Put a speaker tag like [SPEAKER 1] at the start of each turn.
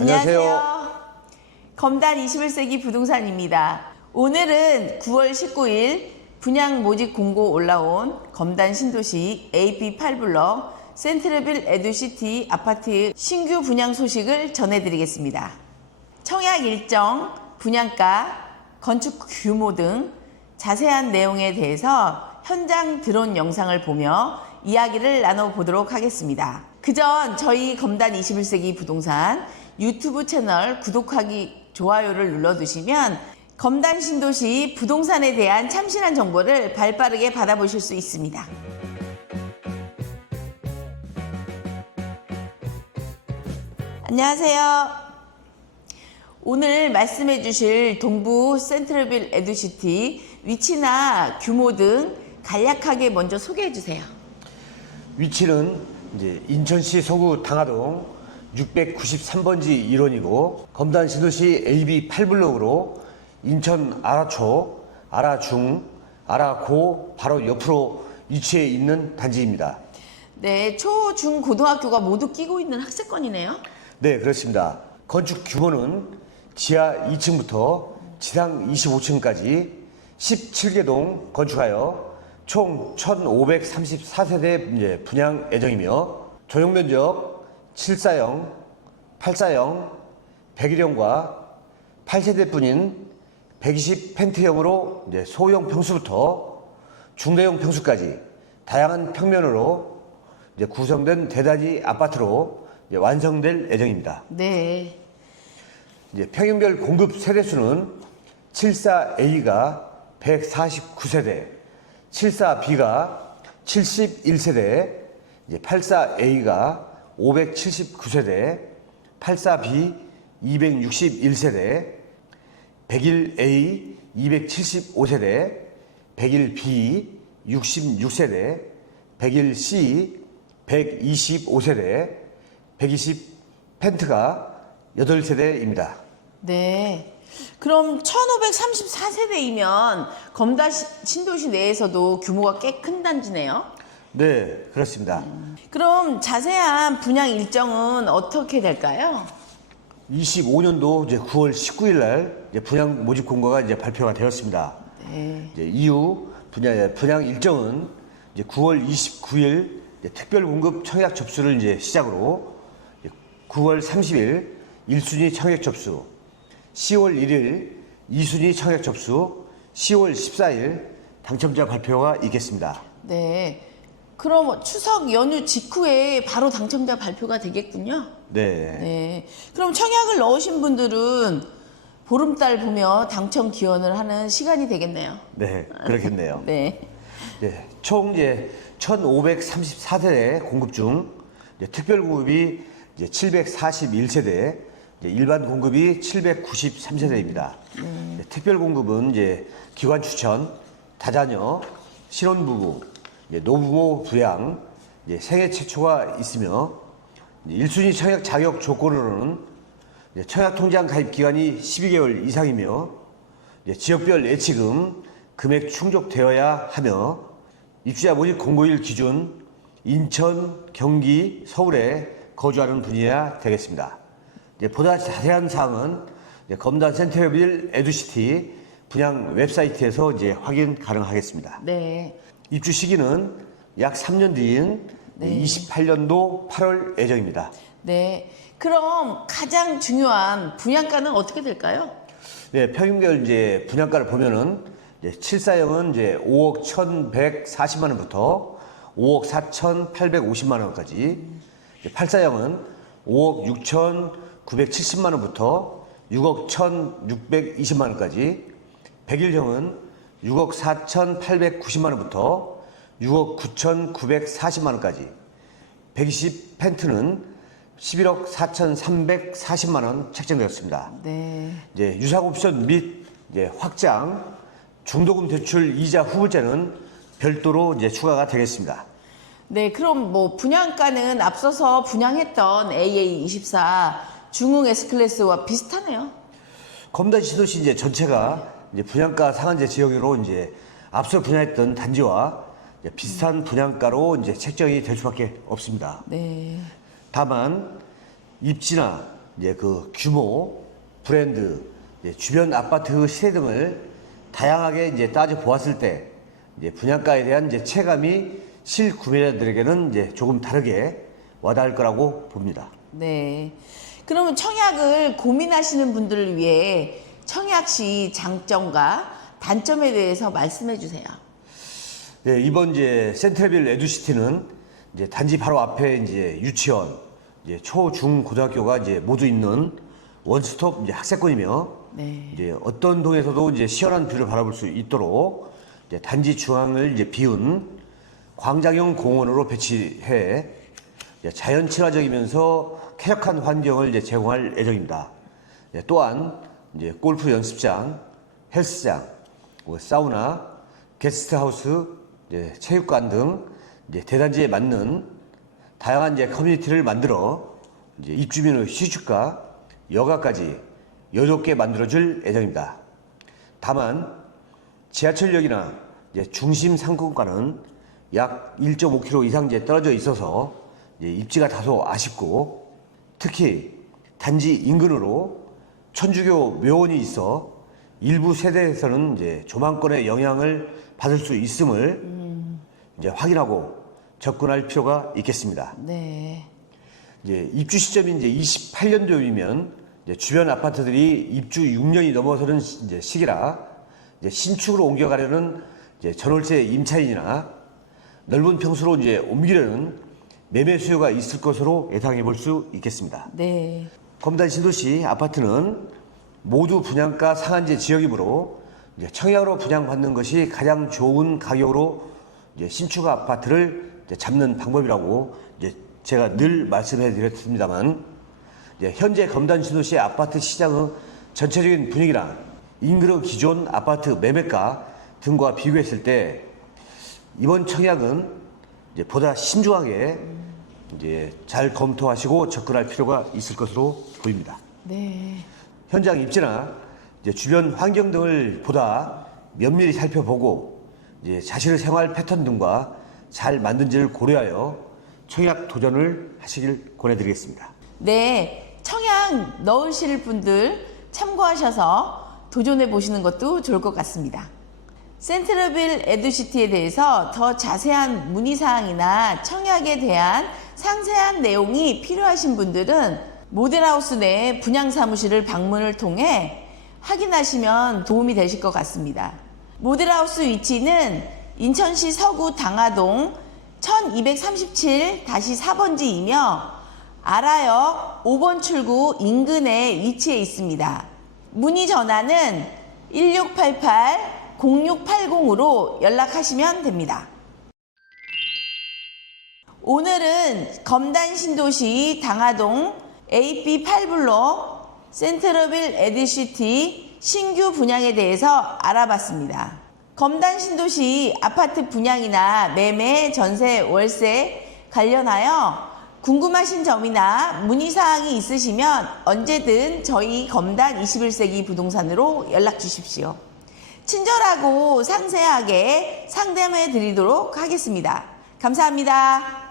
[SPEAKER 1] 안녕하세요. 검단 21세기 부동산입니다. 오늘은 9월 19일 분양 모집 공고 올라온 검단 신도시 AP 8블럭 센트럴빌 에듀시티 아파트 신규 분양 소식을 전해드리겠습니다. 청약 일정, 분양가, 건축 규모 등 자세한 내용에 대해서 현장 드론 영상을 보며 이야기를 나눠보도록 하겠습니다. 그전 저희 검단 21세기 부동산 유튜브 채널 구독하기, 좋아요를 눌러두시면 검단 신도시 부동산에 대한 참신한 정보를 발빠르게 받아보실 수 있습니다. 안녕하세요. 오늘 말씀해 주실 동부 센트럴빌 에듀시티 위치나 규모 등 간략하게 먼저 소개해 주세요.
[SPEAKER 2] 위치는 이제 인천시 서구 당하동 693번지 1원이고 검단 신도시 AB 8블록으로 인천 아라초, 아라중, 아라고 바로 옆으로 위치해 있는 단지입니다.
[SPEAKER 1] 네, 초, 중, 고등학교가 모두 끼고 있는 학세권이네요.
[SPEAKER 2] 네, 그렇습니다. 건축 규모는 지하 2층부터 지상 25층까지 17개 동 건축하여 총 1,534세대 분양 예정이며 조형 면적 7사형, 8사형, 101형과 8세대뿐인 120 펜트형으로 소형 평수부터 중대형 평수까지 다양한 평면으로 구성된 대단지 아파트로 완성될 예정입니다.
[SPEAKER 1] 네.
[SPEAKER 2] 이제 평형별 공급 세대 수는 74A가 149세대, 74B가 71세대, 이제 84A가 579세대, 84B 261세대, 101A 275세대, 101B 66세대, 101C 125세대, 120 펜트가 8세대입니다.
[SPEAKER 1] 네. 그럼 1534세대이면 검다 시- 신도시 내에서도 규모가 꽤 큰 단지네요.
[SPEAKER 2] 네, 그렇습니다.
[SPEAKER 1] 그럼 자세한 분양 일정은 어떻게 될까요?
[SPEAKER 2] 25년도 이제 9월 19일 날 이제 분양 모집 공고가 이제 발표가 되었습니다.
[SPEAKER 1] 네.
[SPEAKER 2] 이제 이후 분양 분양 일정은 이제 9월 29일 이제 특별 공급 청약 접수를 이제 시작으로 이제 9월 30일 1순위 청약 접수, 10월 1일 2순위 청약 접수, 10월 14일 당첨자 발표가 있겠습니다.
[SPEAKER 1] 네. 그럼 추석 연휴 직후에 바로 당첨자 발표가 되겠군요.
[SPEAKER 2] 네.
[SPEAKER 1] 네. 그럼 청약을 넣으신 분들은 보름달 보며 당첨 기원을 하는 시간이 되겠네요.
[SPEAKER 2] 네, 그렇겠네요.
[SPEAKER 1] 네.
[SPEAKER 2] 네, 총 이제 1,534세대 공급 중 이제 특별 공급이 이제 741세대, 이제 일반 공급이 793세대입니다. 특별 공급은 이제 기관 추천, 다자녀, 신혼부부, 노부모 부양, 이제 생애 최초가 있으며 이제 1순위 청약 자격 조건으로는 청약 통장 가입 기간이 12개월 이상이며 지역별 예치금 금액 충족되어야 하며 입주자 모집 공고일 기준 인천, 경기, 서울에 거주하는 분이어야 되겠습니다. 보다 자세한 사항은 검단 센트럴빌 에듀시티 분양 웹사이트에서 이제 확인 가능하겠습니다.
[SPEAKER 1] 네.
[SPEAKER 2] 입주 시기는 약 3년 뒤인 28년도 8월 예정입니다.
[SPEAKER 1] 네. 그럼 가장 중요한 분양가는 어떻게 될까요?
[SPEAKER 2] 네, 평균별 이제 분양가를 보면은 이제 7사형은 이제 5억 1,140만 원부터 5억 4,850만 원까지, 이제 8사형은 5억 6,970만 원부터 6억 1,620만 원까지, 101형은 6억 4,890만 원부터 6억 9,940만 원까지, 120 펜트는 11억 4,340만 원 책정되었습니다.
[SPEAKER 1] 네.
[SPEAKER 2] 이제 유상 옵션 및 이제 확장, 중도금 대출 이자 후불제는 별도로 이제 추가가 되겠습니다.
[SPEAKER 1] 네, 그럼 뭐 분양가는 앞서서 분양했던 AA24 중흥 S클래스와 비슷하네요.
[SPEAKER 2] 검단 시도시 이제 전체가 이제 분양가 상한제 지역으로 이제 앞서 분양했던 단지와 이제 비슷한 분양가로 이제 책정이 될 수밖에 없습니다.
[SPEAKER 1] 네.
[SPEAKER 2] 다만 입지나 이제 그 규모, 브랜드, 이제 주변 아파트 시세 등을 다양하게 이제 따져 보았을 때 이제 분양가에 대한 이제 체감이 실구매자들에게는 이제 조금 다르게 와닿을 거라고 봅니다.
[SPEAKER 1] 네. 그러면 청약을 고민하시는 분들을 위해 청약시 장점과 단점에 대해서 말씀해 주세요.
[SPEAKER 2] 네, 이번 이제 센트럴빌 에듀시티는 이제 단지 바로 앞에 이제 유치원, 이제 초, 중, 고등학교가 이제 모두 있는 원스톱 이제 학생권이며
[SPEAKER 1] 네.
[SPEAKER 2] 이제 어떤 동에서도 이제 시원한 뷰를 바라볼 수 있도록 이제 단지 중앙을 이제 비운 광장형 공원으로 배치해 이제 자연 친화적이면서 쾌적한 환경을 이제 제공할 예정입니다. 예, 또한 이제 골프 연습장, 헬스장, 뭐 사우나, 게스트하우스, 이제 체육관 등 이제 대단지에 맞는 다양한 이제 커뮤니티를 만들어 이제 입주민의 휴식과 여가까지 여롭게 만들어줄 예정입니다. 다만 지하철역이나 중심 상권과는 약 1.5km 이상 이제 떨어져 있어서 이제 입지가 다소 아쉽고 특히 단지 인근으로 천주교 묘원이 있어 일부 세대에서는 이제 조망권의 영향을 받을 수 있음을 이제 확인하고 접근할 필요가 있겠습니다.
[SPEAKER 1] 네.
[SPEAKER 2] 이제 입주 시점이 이제 28년도이면 이제 주변 아파트들이 입주 6년이 넘어서는 시- 이제 시기라 이제 신축으로 옮겨가려는 이제 전월세 임차인이나 넓은 평수로 이제 옮기려는 매매 수요가 있을 것으로 예상해 볼 수 있겠습니다.
[SPEAKER 1] 네.
[SPEAKER 2] 검단 신도시 아파트는 모두 분양가 상한제 지역이므로 청약으로 분양받는 것이 가장 좋은 가격으로 신축 아파트를 잡는 방법이라고 제가 늘 말씀해 드렸습니다만 현재 검단 신도시 아파트 시장의 전체적인 분위기나 인근의 기존 아파트 매매가 등과 비교했을 때 이번 청약은 보다 신중하게 이제 잘 검토하시고 접근할 필요가 있을 것으로 보입니다.
[SPEAKER 1] 네.
[SPEAKER 2] 현장 입지나 이제 주변 환경 등을 보다 면밀히 살펴보고 이제 자신의 생활 패턴 등과 잘 맞는지를 고려하여 청약 도전을 하시길 권해드리겠습니다.
[SPEAKER 1] 네. 청약 넣으실 분들 참고하셔서 도전해 보시는 것도 좋을 것 같습니다. 센트럴빌 에듀시티에 대해서 더 자세한 문의사항이나 청약에 대한 상세한 내용이 필요하신 분들은 모델하우스 내 분양사무실을 방문을 통해 확인하시면 도움이 되실 것 같습니다. 모델하우스 위치는 인천시 서구 당하동 1237-4번지이며 아라역 5번 출구 인근에 위치해 있습니다. 문의 전화는 1688-0680으로 연락하시면 됩니다. 오늘은 검단 신도시 당하동 AP 8블록 센트럴빌 에디시티 신규 분양에 대해서 알아봤습니다. 검단 신도시 아파트 분양이나 매매, 전세, 월세 관련하여 궁금하신 점이나 문의사항이 있으시면 언제든 저희 검단 21세기 부동산으로 연락 주십시오. 친절하고 상세하게 상담해 드리도록 하겠습니다. 감사합니다.